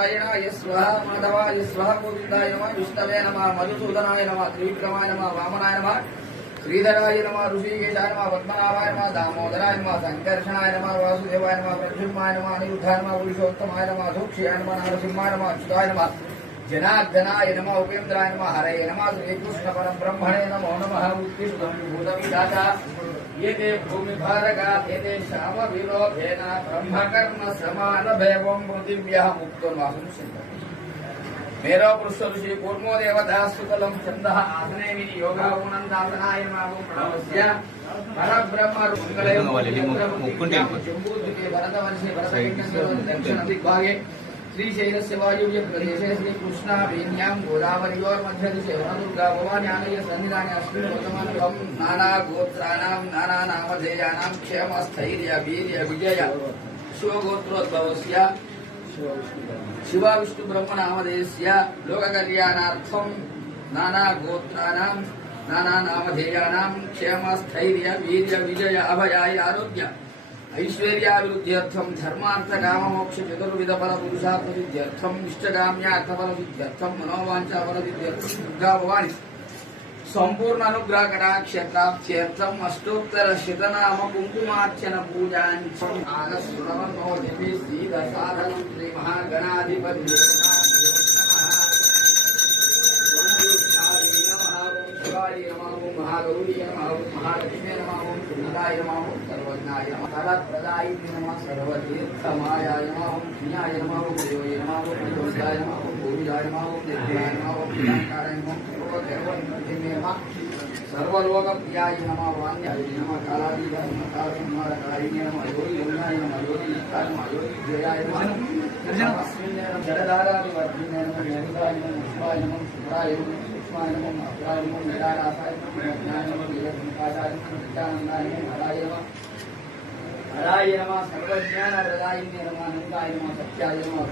स्वाहा माधवाय स्वाहा गोविंदाय नमः विष्णवे नमः मधुसूदनाय नमः त्रिविक्रमाय नमः वामनाय नमः श्रीधराय नमः ऋषिकेशाय नमः पद्मनाभाय नमः दामोदराय नमः संकर्षणाय नमः वासुदेवाय नमः प्रद्युम्नाय नमः अनिरुद्धाय नमः पुरुषोत्तमाय नमः धूक्षयाय नमः नरसिंहाय नमः अच्युताय नमः जनार्दनाय नमः उपेन्द्राय नमः हरये नमः श्रीकृष्ण परब्रह्मणे नमो नमः उत्तिष्ठभूतविधाता एते भूमिभारका एते शामविलोभेन ब्रह्मकर्म समानभैवं पृथिव्याः मुक्तो वासुं सिद्धति मेरो पुरुष ऋषि कूर्मो देवता सुकलं छन्दः आसने विधि योगावुनन्दासनाय नमः प्रणवस्य परब्रह्म रुङ्गले जम्बूद्वीपे भरतवर्षे दक्षिणदिग्भागे श्रीशैलस्य वायुव्य प्रदेशे श्रीकृष्णावेण्यां गोदावर्योर्मध्यदिशे वनदुर्गा भवान्यालय सन्निधाने अस्मिन् नानागोत्राणां नानानामधेयानां क्षेमस्थैर्य वीर्य विजय शिवगोत्रोद्भवस्य शिवा विष्णु ब्रह्मनामधेयस्य लोककल्याणार्थं नानागोत्राणां नानानामधेयानां क्षेमस्थैर्य वीर्य विजय अभयाय आरोग्य ऐश्वर्याभिवृद्ध्यर्थं धर्मार्थ काम मोक्ष चतुर्विध फल पुरुषार्थ सिद्ध्यर्थं इष्टकाम्यार्थ फल सिद्ध्यर्थं मनोवांछा फल सिद्ध्यर्थं दुर्गा भवानी संपूर्ण अनुग्रह कटाक्ष प्राप्त्यर्थम अष्टोत्तर शतनाम कुंकुमार्चन पूजांचम आगस्वनो देवी श्री दशाधन श्री महागणाधिपति शिवाय नमः महागौरी नमः महालक्ष्मी नमः सुंदराय नमः सर्वज्ञाय नमः फलप्रदायिने नमः सर्वतीर्थमायाय नमः ज्ञाय नमः देवाय नमः गोविंदाय नमः गोविंदाय नमः देवाय नमः निरंकाराय नमः सर्वलोकप्रियाय नमः वाण्याय नमः कालादीनाय नमः कालसंहारकारिणे नमः योगिनाय नमः योगिनिष्ठाय नमः योगिजयाय नमः जलधारादिवर्धिने नमः जनिताय नमः शिवाय नमः शुभ्राय नमः सूक्ष्माय नमः अग्राय नमः निरारासाय नमः ज्ञानाय नमः नीलकंठाय नमः नित्यानन्दाय नमः हराय नमः सर्वज्ञानप्रदायिने नमः अनन्ताय नमः सत्याय नमः